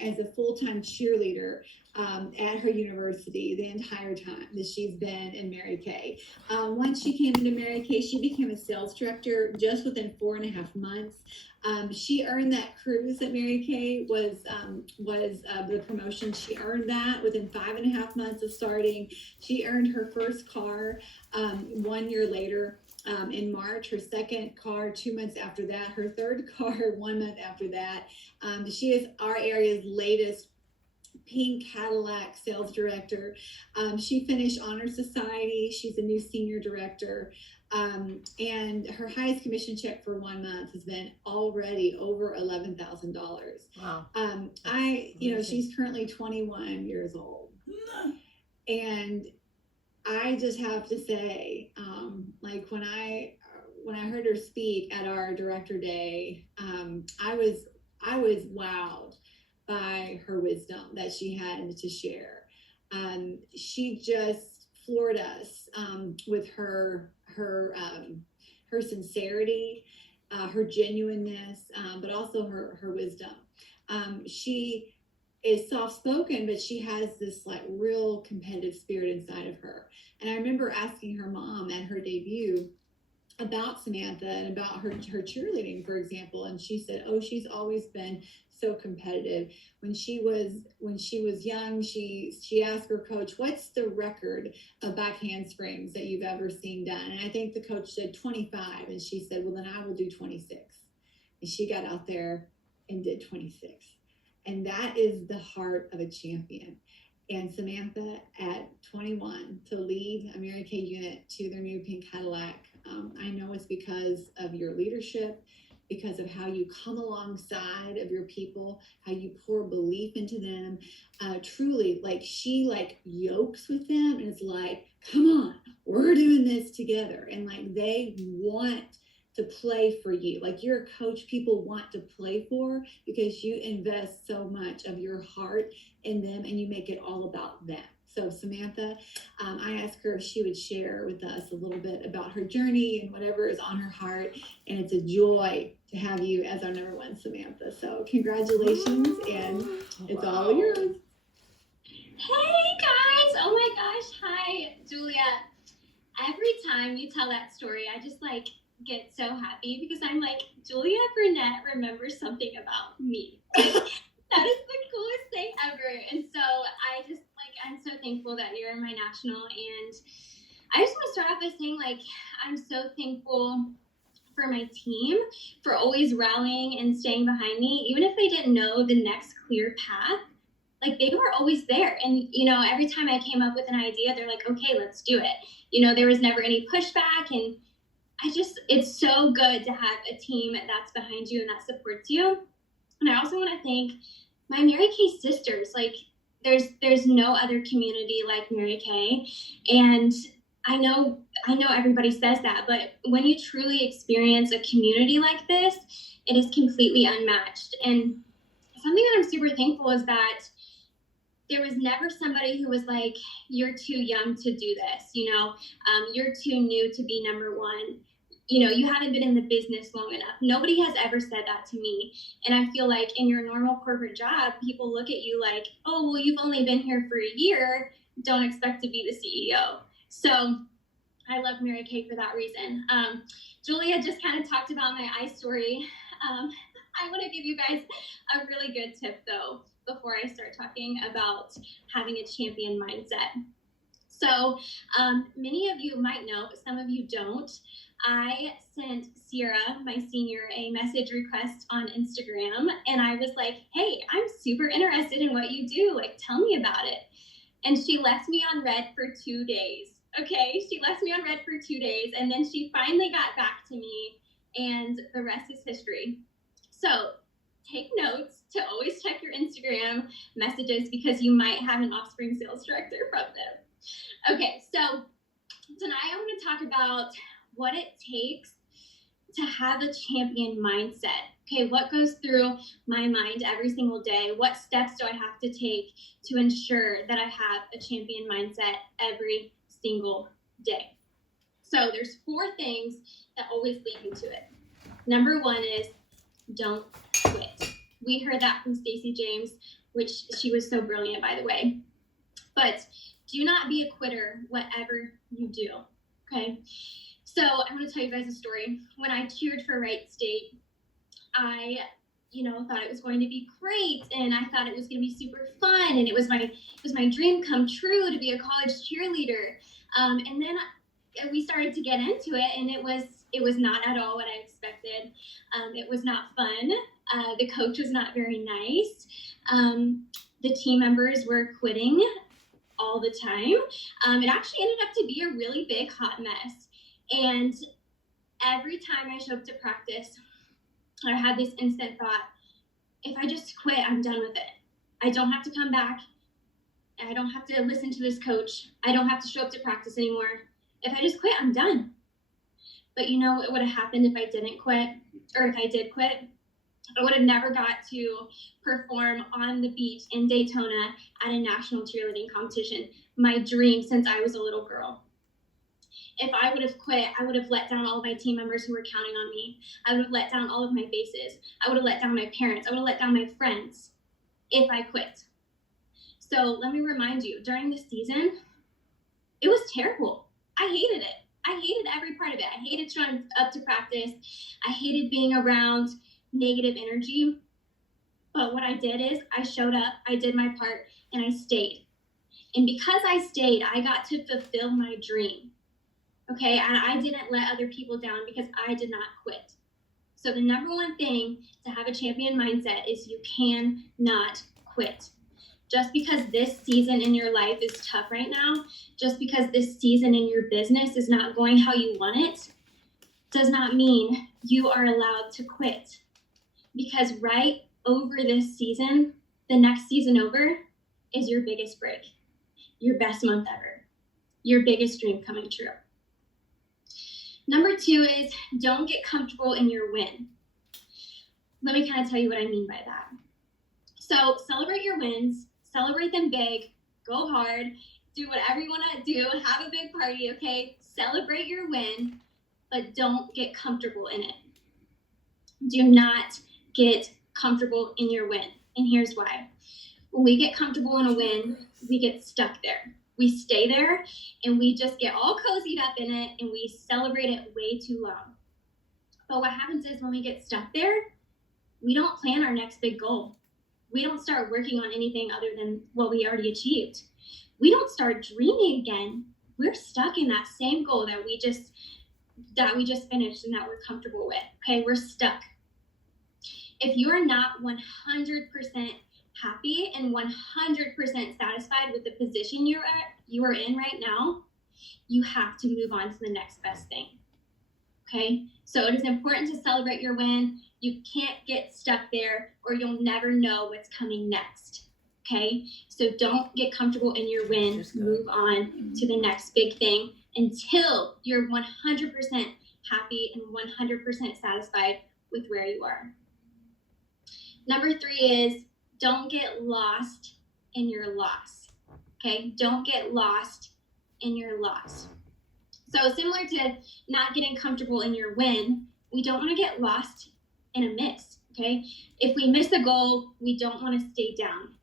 as a full-time cheerleader at her university the entire time that she's been in Mary Kay. Once she came into Mary Kay, she became a sales director just within 4.5 months. She earned that cruise at Mary Kay was the promotion. She earned that within 5.5 months of starting. She earned her first car 1 year later. In March, her second car 2 months after that, her third car 1 month after that. She is our area's latest pink Cadillac sales director. She finished Honor Society. She's a new senior director. And her highest commission check for 1 month has been already over $11,000. Wow. She's currently 21 years old. And I just have to say, when I heard her speak at our director day, I was wowed by her wisdom that she had to share. She just floored us with her sincerity, her genuineness, but also her wisdom. She is soft-spoken, but she has this real competitive spirit inside of her. And I remember asking her mom at her debut about Samantha and about her cheerleading, for example, and she said, "Oh, she's always been so competitive. When she was young, she asked her coach, 'What's the record of back handsprings that you've ever seen done?' And I think the coach said 25, and she said, 'Well, then I will do 26.' And she got out there and did 26. And that is the heart of a champion. And Samantha, at 21, to lead a Mary Kay unit to their new pink Cadillac, I know it's because of your leadership, because of how you come alongside of your people, how you pour belief into them. Truly, she yokes with them, and it's like, come on, we're doing this together. And they want to play for you. You're a coach people want to play for, because you invest so much of your heart in them and you make it all about them. So Samantha, I asked her if she would share with us a little bit about her journey and whatever is on her heart. And it's a joy to have you as our number one, Samantha. So congratulations, and it's all yours. Hey guys, oh my gosh, hi Julia. Every time you tell that story, I just get so happy, because I'm like, Julia Burnett remembers something about me. That is the coolest thing ever. And so I'm so thankful that you're my national. And I just want to start off by saying, I'm so thankful for my team for always rallying and staying behind me, even if they didn't know the next clear path. They were always there. And, every time I came up with an idea, they're like, okay, let's do it. There was never any pushback. And it's so good to have a team that's behind you and that supports you. And I also want to thank my Mary Kay sisters. There's no other community like Mary Kay. And I know everybody says that, but when you truly experience a community like this, it is completely unmatched. And something that I'm super thankful is that there was never somebody who was like, you're too young to do this, you're too new to be number one. You haven't been in the business long enough. Nobody has ever said that to me. And I feel like in your normal corporate job, people look at you like, oh, well, you've only been here for a year. Don't expect to be the CEO. So I love Mary Kay for that reason. Julia just kind of talked about my eye story. I want to give you guys a really good tip, though, before I start talking about having a champion mindset. So many of you might know, but some of you don't. I sent Sierra, my senior, a message request on Instagram, and I was like, hey, I'm super interested in what you do. Tell me about it. And she left me on red for 2 days. Okay, she left me on red for 2 days, and then she finally got back to me, and the rest is history. So take notes to always check your Instagram messages, because you might have an offspring sales director from them. Okay, so tonight I want to talk about what it takes to have a champion mindset. Okay, what goes through my mind every single day? What steps do I have to take to ensure that I have a champion mindset every single day? So there's 4 things that always lead me to it. Number 1 is don't quit. We heard that from Stacey James, which she was so brilliant, by the way. But do not be a quitter, whatever you do, okay? So I want to tell you guys a story. When I cheered for Wright State, I, thought it was going to be great, and I thought it was going to be super fun, and it was my dream come true to be a college cheerleader. And then we started to get into it, and it was not at all what I expected. It was not fun. The coach was not very nice. The team members were quitting all the time. It actually ended up to be a really big hot mess. And every time I showed up to practice, I had this instant thought, if I just quit, I'm done with it. I don't have to come back. I don't have to listen to this coach. I don't have to show up to practice anymore. If I just quit, I'm done. But you know what would have happened if I didn't quit? Or if I did quit? I would have never got to perform on the beach in Daytona at a national cheerleading competition. My dream since I was a little girl. If I would have quit, I would have let down all of my team members who were counting on me. I would have let down all of my bases. I would have let down my parents. I would have let down my friends if I quit. So let me remind you, during this season, it was terrible. I hated it. I hated every part of it. I hated showing up to practice. I hated being around negative energy. But what I did is I showed up, I did my part, and I stayed. And because I stayed, I got to fulfill my dream. Okay, and I didn't let other people down because I did not quit. So the number one thing to have a champion mindset is you cannot quit. Just because this season in your life is tough right now, just because this season in your business is not going how you want it, does not mean you are allowed to quit. Because right over this season, the next season over, is your biggest break, your best month ever, your biggest dream coming true. Number 2 is don't get comfortable in your win. Let me kind of tell you what I mean by that. So celebrate your wins, celebrate them big, go hard, do whatever you want to do, have a big party, okay? Celebrate your win, but don't get comfortable in it. Do not get comfortable in your win. And here's why. When we get comfortable in a win, we get stuck there. We stay there and we just get all cozied up in it and we celebrate it way too long. But what happens is when we get stuck there, we don't plan our next big goal. We don't start working on anything other than what we already achieved. We don't start dreaming again. We're stuck in that same goal that we just finished and that we're comfortable with. Okay, we're stuck. If you are not 100% happy and 100% satisfied with the position you are in right now, you have to move on to the next best thing. Okay, so it is important to celebrate your win. You can't get stuck there or you'll never know what's coming next. Okay, so don't get comfortable in your win. Move on to the next big thing until you're 100% happy and 100% satisfied with where you are. Number 3 is don't get lost in your loss. Okay, don't get lost in your loss. So similar to not getting comfortable in your win, we don't want to get lost in a miss. Okay, if we miss a goal, we don't want to stay down.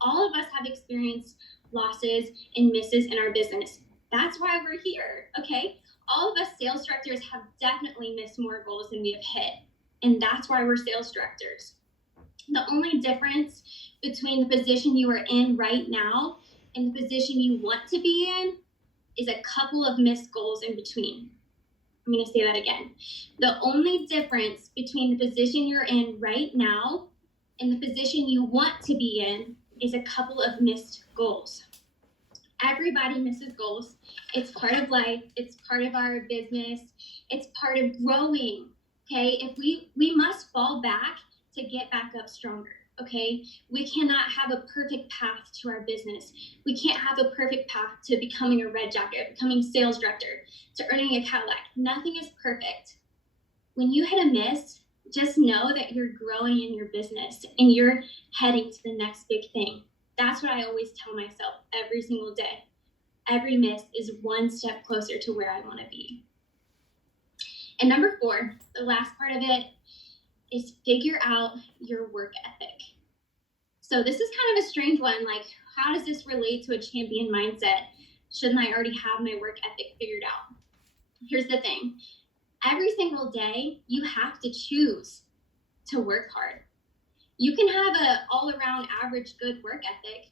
All of us have experienced losses and misses in our business. That's why we're here. Okay, all of us sales directors have definitely missed more goals than we have hit, and that's why we're sales directors. The only difference between the position you are in right now and the position you want to be in is a couple of missed goals in between. I'm going to say that again. The only difference between the position you're in right now and the position you want to be in is a couple of missed goals. Everybody misses goals. It's part of life. It's part of our business. It's part of growing. Okay, if we must fall back to get back up stronger. Okay, we cannot have a perfect path to our business. We can't have a perfect path to becoming a red jacket, becoming sales director, to earning a Cadillac. Nothing is perfect. When you hit a miss, just know that you're growing in your business and you're heading to the next big thing. That's what I always tell myself every single day. Every miss is one step closer to where I want to be. And number 4, the last part of it is figure out your work ethic. So this is kind of a strange one. Like, how does this relate to a champion mindset? Shouldn't I already have my work ethic figured out? Here's the thing. Every single day, you have to choose to work hard. You can have an all-around average good work ethic,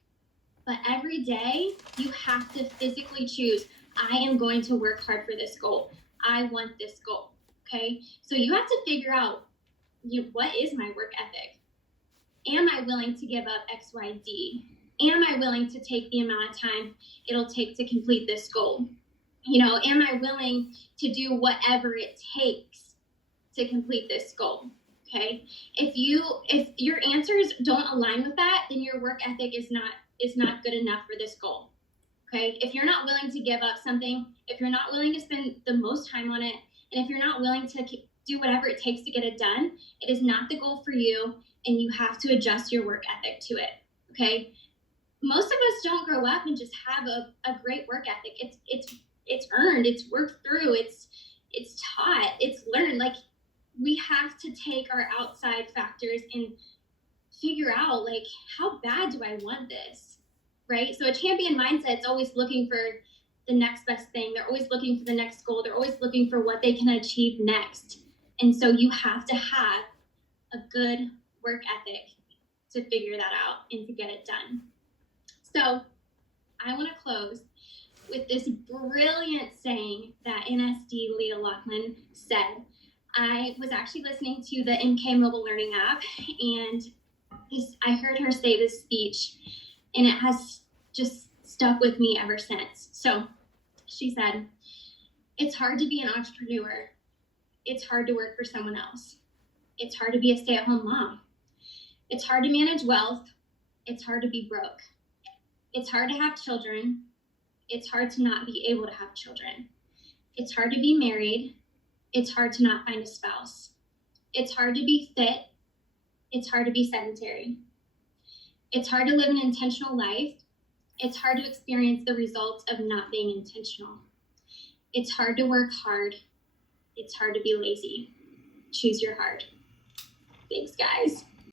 but every day you have to physically choose, I am going to work hard for this goal. I want this goal, okay? So you have to figure out, what is my work ethic? Am I willing to give up X, Y, Z? Am I willing to take the amount of time it'll take to complete this goal? Am I willing to do whatever it takes to complete this goal? Okay. If your answers don't align with that, then your work ethic is not good enough for this goal. Okay. If you're not willing to give up something, if you're not willing to spend the most time on it, and if you're not willing to do whatever it takes to get it done, it is not the goal for you, and you have to adjust your work ethic to it. Okay. Most of us don't grow up and just have a great work ethic. It's earned, it's worked through, it's taught, it's learned. Like, we have to take our outside factors and figure out, like, how bad do I want this, right? So a champion mindset is always looking for the next best thing. They're always looking for the next goal. They're always looking for what they can achieve next. And so you have to have a good work ethic to figure that out and to get it done. So I want to close with this brilliant saying that NSD Leah Loughlin said. I was actually listening to the MK Mobile Learning app, and I heard her say this speech, and it has just stuck with me ever since. So she said, it's hard to be an entrepreneur. It's hard to work for someone else. It's hard to be a stay-at-home mom. It's hard to manage wealth. It's hard to be broke. It's hard to have children. It's hard to not be able to have children. It's hard to be married. It's hard to not find a spouse. It's hard to be fit. It's hard to be sedentary. It's hard to live an intentional life. It's hard to experience the results of not being intentional. It's hard to work hard. It's hard to be lazy. Choose your heart. Thanks, guys.